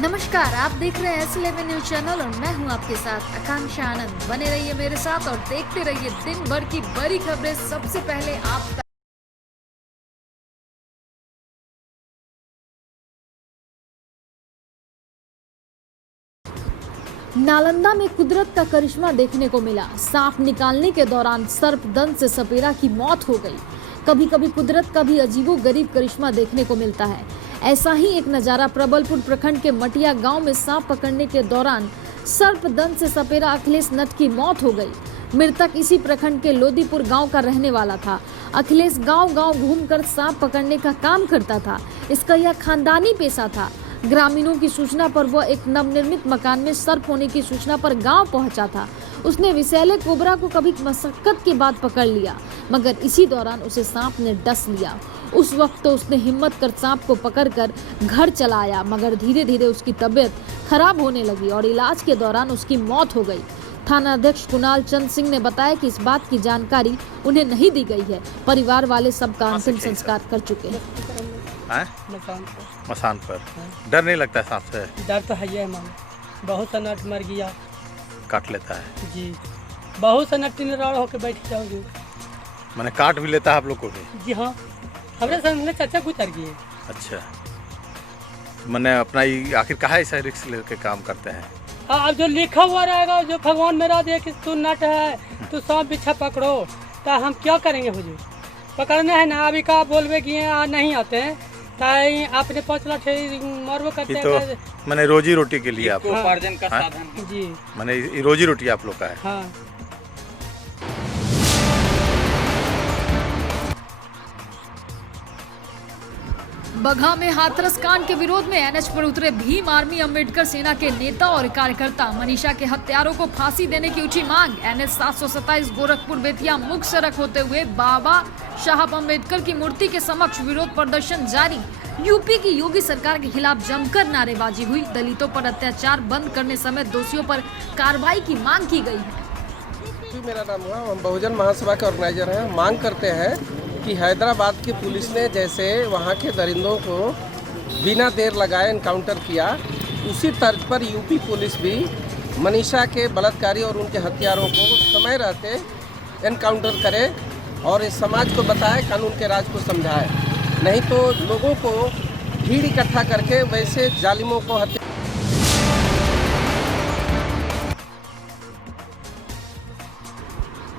नमस्कार, आप देख रहे हैं S11 न्यूज चैनल और मैं हूं आपके साथ आकांक्षा आनंद। बने रहिए मेरे साथ और देखते रहिए दिन भर की बड़ी खबरें सबसे पहले आप तक। नालंदा में कुदरत का करिश्मा देखने को मिला। सांप निकालने के दौरान सर्पदंश से सपेरा की मौत हो गई। कभी कभी कुदरत का भी अजीबोगरीब करिश्मा देखने को मिलता है। ऐसा ही एक नजारा प्रबलपुर प्रखंड के मटिया गांव में सांप पकड़ने के दौरान सर्पदंश से सपेरा अखिलेश नट की मौत हो गई। मृतक इसी प्रखंड के लोदीपुर गांव का रहने वाला था। अखिलेश गांव-गांव घूमकर सांप पकड़ने का काम करता था। इसका यह खानदानी पेशा था। ग्रामीणों की सूचना पर वह एक नवनिर्मित मकान में सर्प होने की सूचना पर गांव पहुंचा था। उसने विषैले कोबरा को कभी मशक्कत के बाद पकड़ लिया, मगर इसी दौरान उसे सांप ने डस लिया। उस वक्त तो उसने हिम्मत कर सांप को पकड़कर घर चला आया, मगर धीरे धीरे उसकी तबीयत खराब होने लगी और इलाज के दौरान उसकी मौत हो गई। थाना अध्यक्ष कुणाल चंद सिंह ने बताया कि इस बात की जानकारी उन्हें नहीं दी गई है। परिवार वाले सबका अंतिम संस्कार कर चुके हैं। मसान पर डर नहीं लगता सांप से? डर तो है मामा, बहुत सा नट मर गया, काट लेता है जी। बहुत सा नट निराड़ होके बैठ जाओगे, मैंने काट भी लेता है आप लोग को भी? जी हाँ, हमारे सामने चाचा गुजर गए। अच्छा, मैंने अपना आखिर कहा ऐसा रिस्क लेके काम करते हैं? अब जो लिखा हुआ रहेगा, जो भगवान मेरा दे कि तू नट है तू सांप बिच्छा पकड़ो, तो हम क्या करेंगे हुजूर? पकड़ना है ना। अभी का बोलवे कि नहीं आते हैं आपने 5 लाख मरबो करते हैं। तो मैंने रोजी रोटी के लिए आप उपार्जन का साधन जी, मैंने रोजी रोटी आप लोग का है। हाँ। बगहा में हाथरस कांड के विरोध में एनएच पर उतरे भीम आर्मी अंबेडकर सेना के नेता और कार्यकर्ता। मनीषा के हत्यारों को फांसी देने की उठी मांग। एनएच 727 गोरखपुर बेतिया मुख्य सड़क होते हुए बाबा साहब अंबेडकर की मूर्ति के समक्ष विरोध प्रदर्शन जारी। यूपी की योगी सरकार के खिलाफ जमकर नारेबाजी हुई। दलितों पर अत्याचार बंद करने समेत दोषियों पर कार्रवाई की मांग की गई है। मेरा नाम हुआ, हम बहुजन महासभा के ऑर्गेनाइजर हैं। मांग करते हैं कि हैदराबाद की पुलिस ने जैसे वहाँ के दरिंदों को बिना देर लगाए एनकाउंटर किया, उसी तर्ज पर यूपी पुलिस भी मनीषा के बलात्कारी और उनके हत्यारों को समय रहते एनकाउंटर करे और इस समाज को बताए, कानून के राज को समझाए। नहीं तो लोगों को भीड़ इकट्ठा करके वैसे जालिमों को हत्या।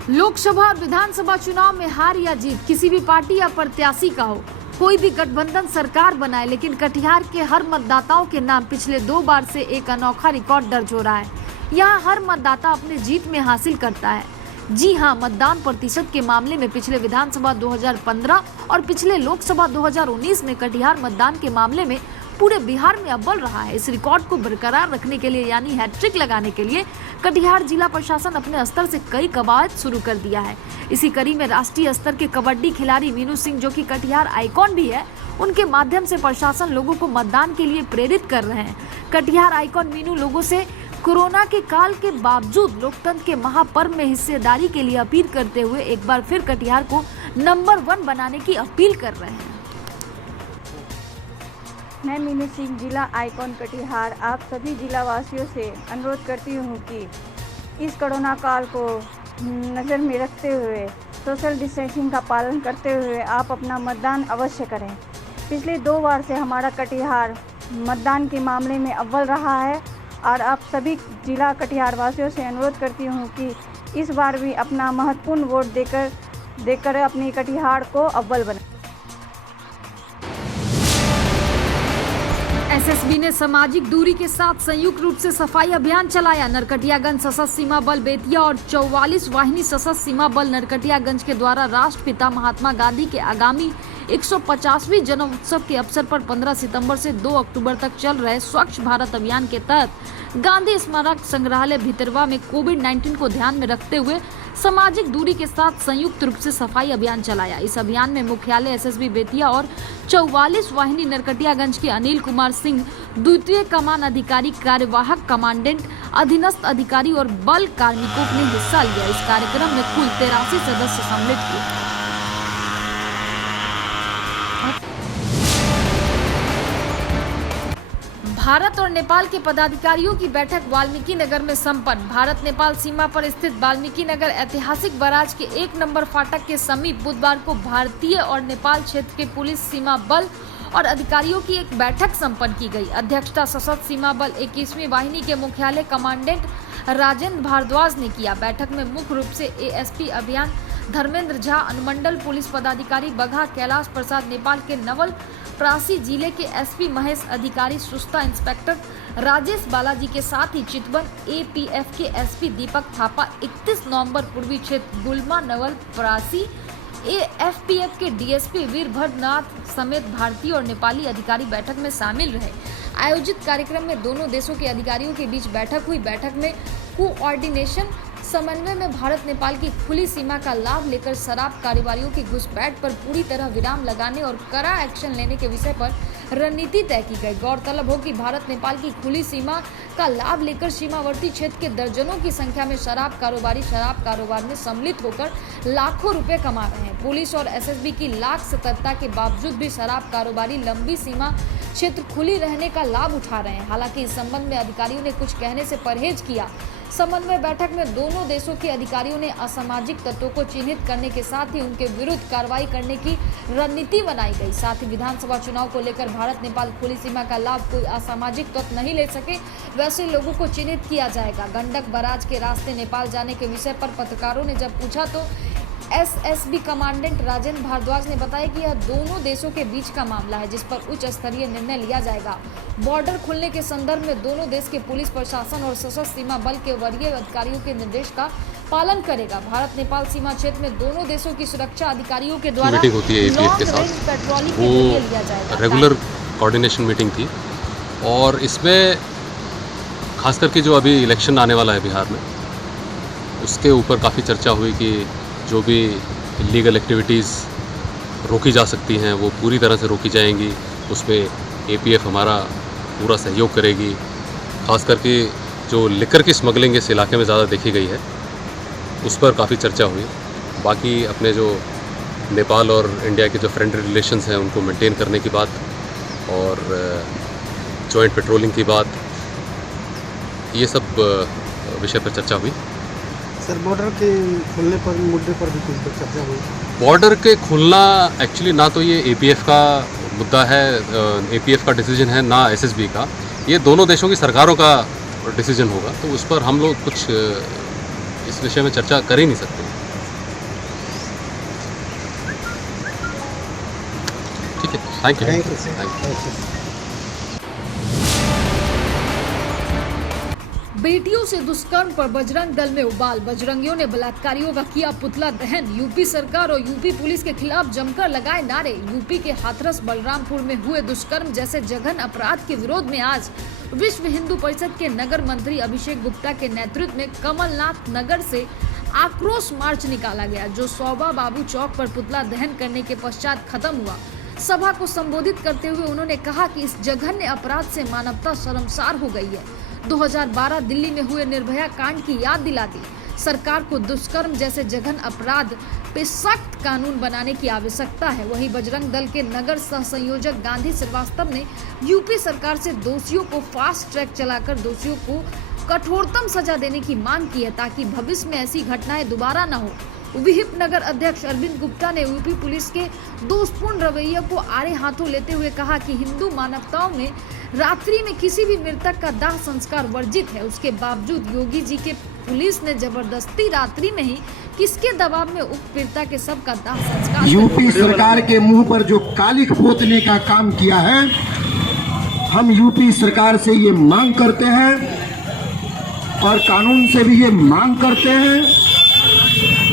लोकसभा और विधानसभा चुनाव में हार या जीत किसी भी पार्टी या प्रत्याशी का हो, कोई भी गठबंधन सरकार बनाए, लेकिन कटिहार के हर मतदाताओं के नाम पिछले 2 बार से एक अनोखा रिकॉर्ड दर्ज हो रहा है। यहाँ हर मतदाता अपने जीत में हासिल करता है। जी हाँ, मतदान प्रतिशत के मामले में पिछले विधानसभा 2015 और पिछले लोकसभा 2019 में कटिहार मतदान के मामले में पूरे बिहार में अव्वल रहा है। इस रिकॉर्ड को बरकरार रखने के लिए यानी हैट्रिक लगाने के लिए कटिहार जिला प्रशासन अपने स्तर से कई कवायद शुरू कर दिया है। इसी कड़ी में राष्ट्रीय स्तर के कबड्डी खिलाड़ी मीनू सिंह, जो कि कटिहार आइकॉन भी है, उनके माध्यम से प्रशासन लोगों को मतदान के लिए प्रेरित कर रहे हैं। कटिहार आइकॉन मीनू लोगों से कोरोना के काल के बावजूद लोकतंत्र के महापर्व में हिस्सेदारी के लिए अपील करते हुए एक बार फिर कटिहार को नंबर 1 बनाने की अपील कर रहे हैं। मैं मीनू सिंह, जिला आइकॉन कटिहार, आप सभी जिला वासियों से अनुरोध करती हूँ कि इस कोरोना काल को नज़र में रखते हुए सोशल डिस्टेंसिंग का पालन करते हुए आप अपना मतदान अवश्य करें। पिछले 2 बार से हमारा कटिहार मतदान के मामले में अव्वल रहा है और आप सभी जिला कटिहार वासियों से अनुरोध करती हूँ कि इस बार भी अपना महत्वपूर्ण वोट देकर अपनी कटिहार को अव्वल बनाएं। एसएसबी ने सामाजिक दूरी के साथ संयुक्त रूप से सफाई अभियान चलाया। नरकटियागंज सशस्त्र सीमा बल बेतिया और 44 वाहिनी सशस्त्र सीमा बल नरकटियागंज के द्वारा राष्ट्रपिता महात्मा गांधी के आगामी 150वीं जन्म उत्सव के अवसर पर 15 सितंबर से 2 अक्टूबर तक चल रहे स्वच्छ भारत अभियान के तहत गांधी स्मारक संग्रहालय भितरवा में कोविड-19 को ध्यान में रखते हुए सामाजिक दूरी के साथ संयुक्त रूप से सफाई अभियान चलाया। इस अभियान में मुख्यालय एसएसबी बेतिया और 44 वाहिनी नरकटियागंज के अनिल कुमार सिंह, द्वितीय कमान अधिकारी, कार्यवाहक कमांडेंट, अधीनस्थ अधिकारी और बल कार्मिकों ने हिस्सा लिया। इस कार्यक्रम में कुल 83 सदस्य सम्मिलित हुए। भारत और नेपाल के पदाधिकारियों की बैठक वाल्मीकि नगर में संपन्न। भारत नेपाल सीमा पर स्थित वाल्मीकि नगर ऐतिहासिक बराज के 1 नंबर फाटक के समीप बुधवार को भारतीय और नेपाल क्षेत्र के पुलिस सीमा बल और अधिकारियों की एक बैठक संपन्न की गई। अध्यक्षता सशस्त्र सीमा बल 21वीं वाहिनी के मुख्यालय कमांडेंट राजेंद्र भारद्वाज ने किया। बैठक में मुख्य रूप से एएसपी अभियान धर्मेंद्र झा, अनुमंडल पुलिस पदाधिकारी बघा कैलाश प्रसाद, नेपाल के नवलपरासी जिले के एसपी महेश अधिकारी, सुस्ता इंस्पेक्टर राजेश बालाजी के साथ ही चितवन एपीएफ के एसपी दीपक थापा, 31 नवंबर पूर्वी क्षेत्र गुलमा नवलपरासी एएफपीएफ के डीएसपी वीरभद्रनाथ समेत भारतीय और नेपाली अधिकारी बैठक में शामिल रहे। आयोजित कार्यक्रम में दोनों देशों के अधिकारियों के बीच बैठक हुई। बैठक में कोऑर्डिनेशन समन्वय में भारत नेपाल की खुली सीमा का लाभ लेकर शराब कारोबारियों की घुसपैठ पर पूरी तरह विराम लगाने और कड़ा एक्शन लेने के विषय पर रणनीति तय की गई। गौरतलब हो कि भारत नेपाल की खुली सीमा का लाभ लेकर सीमावर्ती क्षेत्र के दर्जनों की संख्या में शराब कारोबारी शराब कारोबार में सम्मिलित होकर लाखों रुपए कमा रहे हैं। पुलिस और एसएसबी की लाख सतर्कता के बावजूद भी शराब कारोबारी लंबी सीमा क्षेत्र खुली रहने का लाभ उठा रहे हैं। हालांकि इस संबंध में अधिकारियों ने कुछ कहने से परहेज किया। समन्वय बैठक में दोनों देशों के अधिकारियों ने असामाजिक तत्वों को चिन्हित करने के साथ ही उनके विरुद्ध कार्रवाई करने की रणनीति बनाई गई। साथ ही विधानसभा चुनाव को लेकर भारत नेपाल खुली सीमा का लाभ कोई असामाजिक तत्व नहीं ले सके, वैसे लोगों को चिन्हित किया जाएगा। गंडक बराज के रास्ते नेपाल जाने के विषय पर पत्रकारों ने जब पूछा तो एसएसबी कमांडेंट राजेंद्र भारद्वाज ने बताया कि यह दोनों देशों के बीच का मामला है जिस पर उच्च स्तरीय निर्णय लिया जाएगा। बॉर्डर खुलने के संदर्भ में दोनों देश के पुलिस प्रशासन और सशस्त्र सीमा बल के वरीय अधिकारियों के निर्देश का पालन करेगा। भारत नेपाल सीमा क्षेत्र में दोनों देशों की सुरक्षा अधिकारियों के द्वारा मीटिंग होती है एपीएफ के साथ, वो रेगुलर कोऑर्डिनेशन मीटिंग थी और इसमें खास करके जो अभी इलेक्शन आने वाला है बिहार में, उसके ऊपर काफ़ी चर्चा हुई कि जो भी इलीगल एक्टिविटीज़ रोकी जा सकती हैं वो पूरी तरह से रोकी जाएंगी। उसमें एपीएफ हमारा पूरा सहयोग करेगी। खास करके जो लिकर की स्मगलिंग इस इलाके में ज़्यादा देखी गई है उस पर काफ़ी चर्चा हुई। बाकी अपने जो नेपाल और इंडिया के जो फ्रेंडली रिलेशंस हैं उनको मेंटेन करने की बात और जॉइंट पेट्रोलिंग की बात, ये सब विषय पर चर्चा हुई। सर, बॉर्डर के खुलने पर मुद्दे पर भी कुछ चर्चा हुई। बॉर्डर के खुलना एक्चुअली ना तो ये एपीएफ का मुद्दा है, एपीएफ का डिसीजन है, ना एसएसबी का। ये दोनों देशों की सरकारों का डिसीजन होगा, तो उस पर हम लोग कुछ इस विषय में चर्चा कर ही नहीं सकते। ठीक है, थैंक यू। बेटियों से दुष्कर्म पर बजरंग दल में उबाल, बजरंगियों ने बलात्कारियों का किया पुतला दहन। यूपी सरकार और यूपी पुलिस के खिलाफ जमकर लगाए नारे। यूपी के हाथरस बलरामपुर में हुए दुष्कर्म जैसे जघन अपराध के विरोध में आज विश्व हिंदू परिषद के नगर मंत्री अभिषेक गुप्ता के नेतृत्व में कमलनाथ नगर से आक्रोश मार्च निकाला गया, जो सौबा बाबू चौक पर पुतला दहन करने के पश्चात खत्म हुआ। सभा को संबोधित करते हुए उन्होंने कहा कि इस जघन्य अपराध से मानवता शर्मसार हो गई है। 2012 दिल्ली में हुए निर्भया कांड की याद दिला दी। सरकार को दुष्कर्म जैसे जघन अपराध पे सख्त कानून बनाने की आवश्यकता है। वहीं बजरंग दल के नगर सह संयोजक गांधी श्रीवास्तव ने यूपी सरकार से दोषियों को फास्ट ट्रैक चलाकर दोषियों को कठोरतम सजा देने की मांग की है, ताकि भविष्य में ऐसी घटनाएं दोबारा न हो। विहिप नगर अध्यक्ष अरविंद गुप्ता ने यूपी पुलिस के दोषपूर्ण रवैये को आड़े हाथों लेते हुए कहा कि हिंदू मानवताओं में रात्रि में किसी भी मृतक का दाह संस्कार वर्जित है। उसके बावजूद योगी जी के पुलिस ने जबरदस्ती रात्रि में ही किसके दबाव में उक्त पीड़िता के शव का दाह संस्कार यूपी सरकार के मुंह पर जो कालिख पोतने का काम किया है, हम यूपी सरकार से ये मांग करते हैं और कानून से भी ये मांग करते हैं,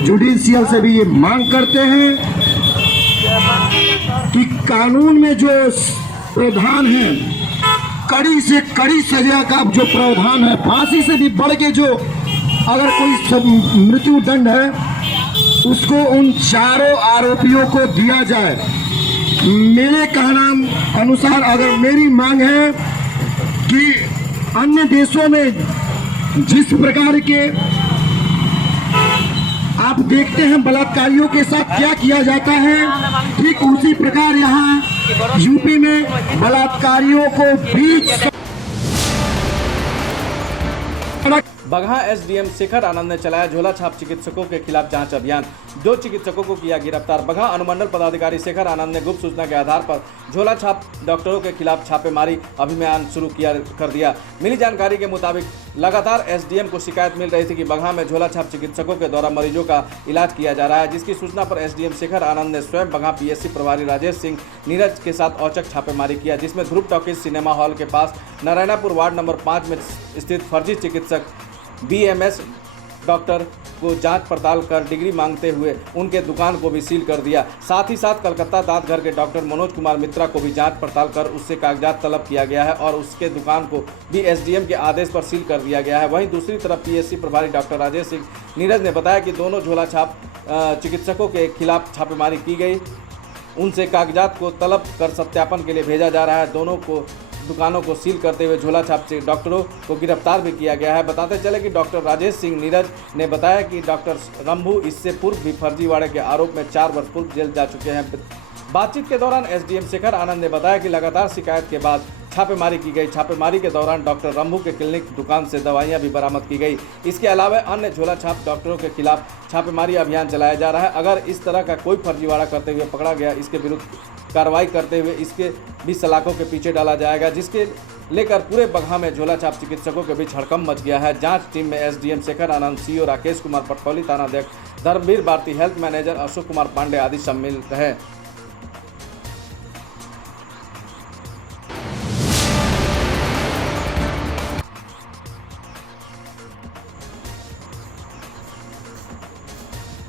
जुडिशियल से भी ये मांग करते हैं कि कानून में जो प्रावधान है, कड़ी से कड़ी सजा का जो प्रावधान है, फांसी से भी बढ़ के जो अगर कोई मृत्यु दंड है उसको उन चारों आरोपियों को दिया जाए। मेरे कहना अनुसार अगर मेरी मांग है कि अन्य देशों में जिस प्रकार के आप देखते हैं बलात्कारियों के साथ क्या किया जाता है, ठीक उसी प्रकार यहाँ यूपी में बलात्कारियों को बीच सड़क बगहा एसडीएम शेखर आनंद ने चलाया झोला छाप चिकित्सकों के खिलाफ जांच अभियान। 2 चिकित्सकों को किया गिरफ्तार। बगहा अनुमंडल पदाधिकारी शेखर आनंद ने गुप्त सूचना के आधार पर झोला छाप डॉक्टरों के खिलाफ छापेमारी अभियान शुरू कर दिया। मिली जानकारी के मुताबिक लगातार एसडीएम को शिकायत मिल रही थी कि बगहा में झोला छाप चिकित्सकों के द्वारा मरीजों का इलाज किया जा रहा है, जिसकी सूचना पर एसडीएम शेखर आनंद ने स्वयं बगहा पीएससी प्रभारी राजेश सिंह नीरज के साथ औचक छापेमारी किया, जिसमें ध्रुव टॉकीज सिनेमा हॉल के पास नारायणापुर वार्ड नंबर 5 में स्थित फर्जी चिकित्सक बीएमएस डॉक्टर को जांच पड़ताल कर डिग्री मांगते हुए उनके दुकान को भी सील कर दिया। साथ ही साथ कलकत्ता दांत घर के डॉक्टर मनोज कुमार मित्रा को भी जांच पड़ताल कर उससे कागजात तलब किया गया है और उसके दुकान को भी एसडीएम के आदेश पर सील कर दिया गया है। वहीं दूसरी तरफ पीएससी प्रभारी डॉक्टर राजेश सिंह नीरज ने बताया कि दोनों झोला छाप चिकित्सकों के खिलाफ छापेमारी की गई, उनसे कागजात को तलब कर सत्यापन के लिए भेजा जा रहा है। दोनों को दुकानों को सील करते हुए झोला छाप डॉक्टरों को गिरफ्तार भी किया गया है। बताते चले कि डॉक्टर राजेश सिंह नीरज ने बताया कि डॉक्टर रंभू इससे पूर्व भी फर्जीवाड़े के आरोप में 4 वर्ष पूर्व जेल जा चुके हैं। बातचीत के दौरान एसडीएम शेखर आनंद ने बताया कि लगातार शिकायत के बाद छापेमारी की गई। छापेमारी के दौरान डॉक्टर रंभू के क्लिनिक दुकान से दवाइयां भी बरामद की गई। इसके अलावा अन्य झोला छाप डॉक्टरों के खिलाफ छापेमारी अभियान चलाया जा रहा है। अगर इस तरह का कोई फर्जीवाड़ा करते हुए पकड़ा गया, इसके विरुद्ध कार्रवाई करते हुए इसके भी सलाखों के पीछे डाला जाएगा, जिसके लेकर पूरे बगहा में झोला छाप चिकित्सकों के बीच हड़कंप मच गया है। जांच टीम में एसडीएम शेखर आनंद, सीओ राकेश कुमार पटखौली, थानाध्यक्ष धर्मवीर भारती, हेल्थ मैनेजर अशोक कुमार पांडे आदि शामिल रहे।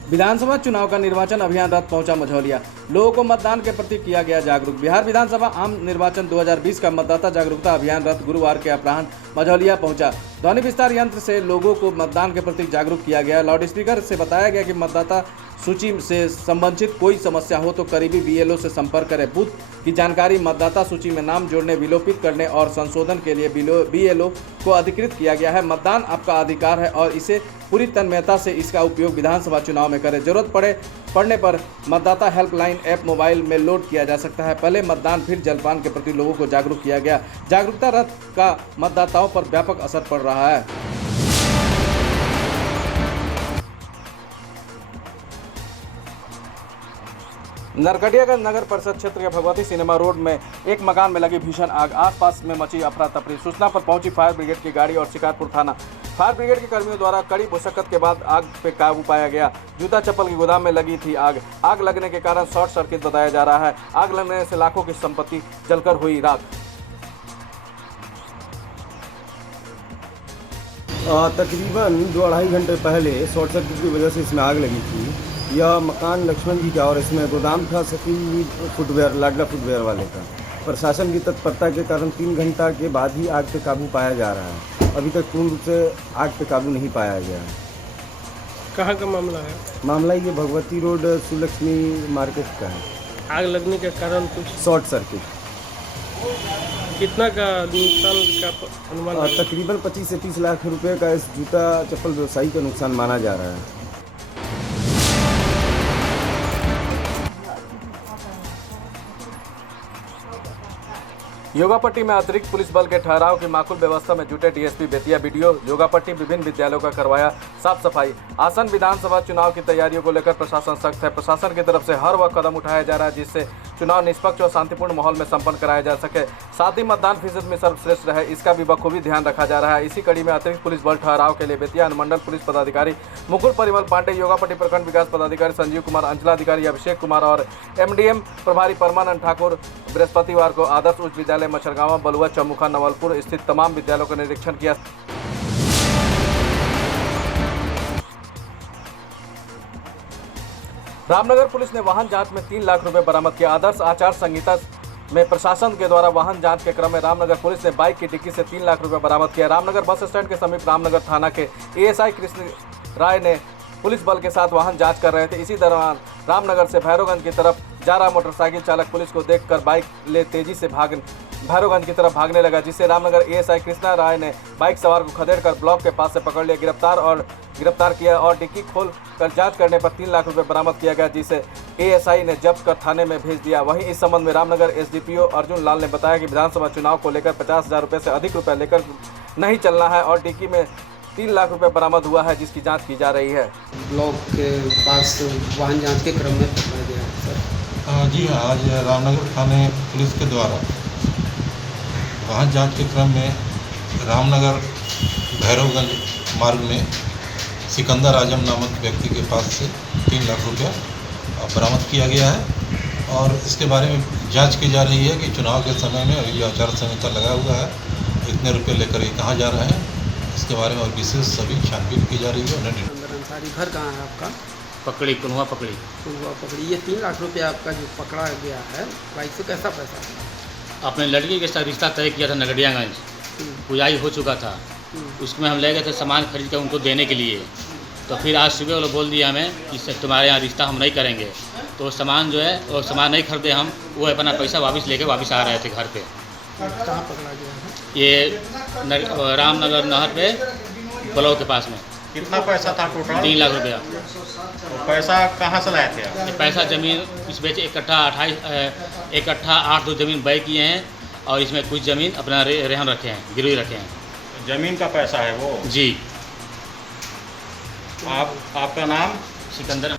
विधानसभा चुनाव का निर्वाचन अभियान रथ पहुंचा मझौलिया। लोगों को मतदान के प्रति किया गया जागरूक। बिहार विधानसभा आम निर्वाचन 2020 का मतदाता जागरूकता अभियान रथ गुरुवार के अपराह्न मझौलिया पहुंचा। ध्वनि विस्तार यंत्र से लोगों को मतदान के प्रति जागरूक किया गया। लाउड स्पीकर से बताया गया कि मतदाता सूची से संबंधित कोई समस्या हो तो करीबी बीएलओ से संपर्क करें। बूथ की जानकारी, मतदाता सूची में नाम जोड़ने, विलोपित करने और संशोधन के लिए बीएलओ को अधिकृत किया गया है। मतदान आपका अधिकार है और इसे पूरी तन्मयता से इसका उपयोग विधानसभा चुनाव में करें। जरूरत पड़ने पर मतदाता हेल्पलाइन ऐप मोबाइल में लोड किया जा सकता है। पहले मतदान फिर जलपान के प्रति लोगों को जागरूक किया गया। जागरूकता रथ का मतदाताओं पर व्यापक असर पड़ रहा है। नरकटियागंज नगर परिषद क्षेत्र के भगवती सिनेमा रोड में एक मकान में लगी भीषण आग। आसपास में मची अफरा तफरी। सूचना पर पहुंची फायर ब्रिगेड की गाड़ी और शिकारपुर थाना। फायर ब्रिगेड के कर्मियों द्वारा कड़ी मुशक्कत के बाद आग पे काबू पाया गया। जूता चप्पल की गोदाम में लगी थी आग। आग लगने के कारण शॉर्ट सर्किट बताया जा रहा है। आग लगने से लाखों की संपत्ति जलकर हुई राख। तकरीबन 2-2.5 घंटे पहले शॉर्ट सर्किट की वजह से इसमें आग लगी थी। यह मकान लक्ष्मण जी का और इसमें गोदाम था सखी फुटवेयर, लाडला फुटवेयर वाले का। प्रशासन की तत्परता के कारण 3 घंटा के बाद ही आग पे काबू पाया जा रहा है। अभी तक पूर्ण रूप से आग पे काबू नहीं पाया गया है। कहाँ का मामला है? मामला ये भगवती रोड सुलक्ष्मी मार्केट का है। आग लगने के कारण कुछ शॉर्ट सर्किट। कितना का नुकसान का अनुमान? तकरीबन 25 से 30 लाख रुपए का इस जूता चप्पल व्यवसायी का नुकसान माना जा रहा है। योगापट्टी में अतिरिक्त पुलिस बल के ठहराव की माकूल व्यवस्था में जुटे डीएसपी बेतिया बीडीओ। योगापट्टी विभिन्न विद्यालयों का करवाया साफ सफाई। आसन विधानसभा चुनाव की तैयारियों को लेकर प्रशासन सख्त है। प्रशासन की तरफ से हर वह कदम उठाया जा रहा है जिससे चुनाव निष्पक्ष और शांतिपूर्ण माहौल में संपन्न कराया जा सके, साथ ही मतदान फीसद में सर्वश्रेष्ठ रहे, इसका भी बखूबी ध्यान रखा जा रहा है। इसी कड़ी में अतिरिक्त पुलिस बल ठहराव के लिए बेतिया अनुमंडल पुलिस पदाधिकारी मुकुल परिमल पांडे, योगापट्टी प्रखंड विकास पदाधिकारी संजीव कुमार, अंचलाधिकारी अभिषेक कुमार और एमडीएम प्रभारी परमानंद ठाकुर बृहस्पतिवार को आदर्श उच्च विद्यालय मच्छरगांव, बलुआ, चमुखा, नवलपुर स्थित तमाम विद्यालयों का निरीक्षण किया। रामनगर पुलिस ने वाहन जांच में 3 लाख रुपए बरामद किया। आदर्श आचार संहिता में प्रशासन के द्वारा वाहन जांच के क्रम में रामनगर पुलिस ने बाइक की डिक्की से 3 लाख रुपए बरामद किया। रामनगर बस स्टैंड के समीप रामनगर थाना के एएसआई कृष्ण राय ने पुलिस बल के साथ वाहन जांच कर रहे थे। इसी दौरान रामनगर से भैरवगंज की तरफ जा रहा मोटरसाइकिल चालक पुलिस को देखकर बाइक ले तेजी से भैरवगंज की तरफ भागने लगा, जिससे रामनगर एएसआई कृष्णा राय ने बाइक सवार को खदेड़कर ब्लॉक के पास से पकड़ लिया, गिरफ्तार किया और डिक्की खोल कर जांच करने पर 3 लाख रुपए बरामद किया गया, जिसे एएसआई ने जब्त कर थाने में भेज दिया। वहीं इस संबंध में रामनगर एसडीपीओ अर्जुन लाल ने बताया कि विधानसभा चुनाव को लेकर 50,000 रुपए से अधिक रुपए लेकर नहीं चलना है और डिक्की में 3 लाख रुपए बरामद हुआ है, जिसकी जांच की जा रही है। ब्लॉक के पास वाहन जांच के क्रम में पकड़ा गया है सर। जी हाँ, आज रामनगर थाने पुलिस के द्वारा वाहन जांच के क्रम में रामनगर भैरवगंज मार्ग में सिकंदर आजम नामक व्यक्ति के पास से 3 लाख रुपया बरामद किया गया है और इसके बारे में जांच की जा रही है कि चुनाव के समय में अभी आचार संहिता लगा हुआ है, इतने रुपये लेकर ये कहाँ जा रहे हैं, इसके बारे में और विशेष सभी छानबीन की जा रही है। अंदर अंसारी घर कहाँ है आपका? पकड़ी कुनवा पकड़ी। कुनवा पकड़ी। ये 3 लाख रुपया आपका जो पकड़ा गया है, बाइक से कैसा पैसा? अपने लड़की के साथ रिश्ता तय किया था नगड़ियागंज, पुजाई हो चुका था, उसमें हम ले गए थे सामान खरीद कर उनको देने के लिए। तो फिर आज सुबह वो लोग बोल दिया हमें कि तुम्हारे यहाँ रिश्ता हम नहीं करेंगे। तो सामान जो है वो सामान नहीं खरीदे हम, वो अपना पैसा वापस लेके वापस आ रहे थे घर पे। कहाँ पकड़ा गया है? ये रामनगर नहर पे ब्लॉक के पास में। कितना पैसा था टोटल? 3 लाख रुपया। तो पैसा कहाँ से लाए थे आप? ये पैसा ज़मीन इस बेच इकट्ठा 8 ज़मीन बै किए हैं और इसमें कुछ ज़मीन अपना रेहन रखे हैं, गिरवी रखे हैं। जमीन का पैसा है वो? जी। आपका नाम? सिकंदर।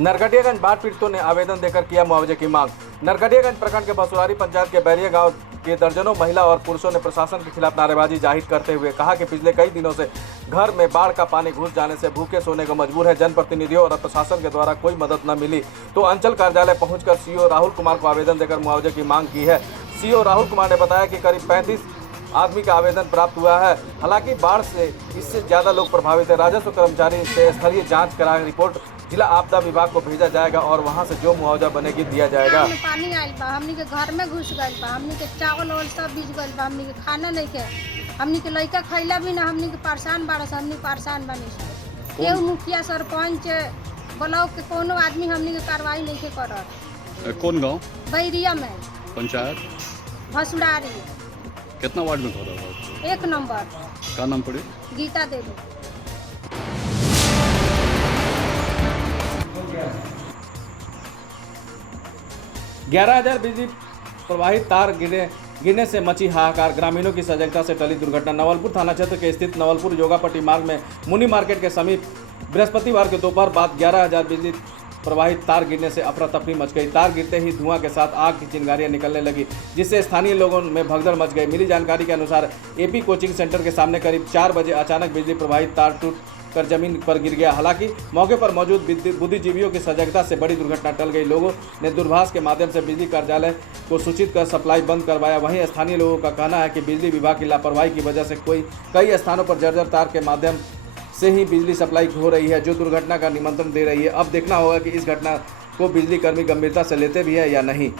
नरकटियागंज बाढ़ पीड़ितों ने आवेदन देकर किया मुआवजे की मांग। नरकटियागंज प्रखंड के भसुरारी पंचायत के बैरिया गांव के दर्जनों महिला और पुरुषों ने प्रशासन के खिलाफ नारेबाजी जाहिर करते हुए कहा कि पिछले कई दिनों से घर में बाढ़ का पानी घुस जाने से भूखे सोने को मजबूर है। जनप्रतिनिधियों और प्रशासन के द्वारा कोई मदद न मिली तो अंचल कार्यालय पहुंचकर सीओ राहुल कुमार को आवेदन देकर मुआवजे की मांग की है। सीओ राहुल कुमार ने बताया कि करीब 35 आदमी का आवेदन प्राप्त हुआ है। हालांकि बाढ़ से इससे ज़्यादा लोग प्रभावित है। राजस्व कर्मचारी से स्थलीय जांच करा रिपोर्ट जिला आपदा विभाग को भेजा जाएगा और वहां से जो मुआवजा बनेगी दिया जाएगा। पानी आयल बा, हमनी के घर में घुस गइल बा, हमनी के चावल और सब बीज गइल बा, हमनी के खाना नहीं के, हमनी के लइका खइला भी ना, हमनी के परेशान बारस, हमनी परेशान बनी। केहू मुखिया सरपंच ब्लॉक के कोनो आदमी हमनी के कार्रवाई नहीं के करत। कौन गाँव? बैरिया में पंचायत भसुरारी। कितना वार्ड में खोदा? 1 नंबर। क्या नाम पड़े? गीता देवी। 11,000 बिजली प्रवाहित तार गिरने से मची हाहाकार। ग्रामीणों की सजगता से टली दुर्घटना। नवलपुर थाना क्षेत्र के स्थित नवलपुर योगापट्टी मार्ग में मुनि मार्केट के समीप बृहस्पतिवार के दोपहर बाद 11,000 बिजली प्रवाहित तार गिरने से अफरा तफरी मच गई। तार गिरते ही धुआं के साथ आग की चिंगारियां निकलने लगी, जिससे स्थानीय लोगों में भगदड़ मच गई। मिली जानकारी के अनुसार एपी कोचिंग सेंटर के सामने करीब 4 बजे अचानक बिजली प्रवाहित तार टूट कर जमीन पर गिर गया। हालांकि मौके पर मौजूद बुद्धिजीवियों की सजगता से बड़ी दुर्घटना टल गई। लोगों ने दूरभाष के माध्यम से बिजली कार्यालय को सूचित कर सप्लाई बंद करवाया। वहीं स्थानीय लोगों का कहना है कि बिजली विभाग की लापरवाही की वजह से कई स्थानों पर जर्जर तार के माध्यम से ही बिजली सप्लाई हो रही है, जो दुर्घटना का निमंत्रण दे रही है। अब देखना होगा कि इस घटना को बिजली कर्मी गंभीरता से लेते भी है या नहीं।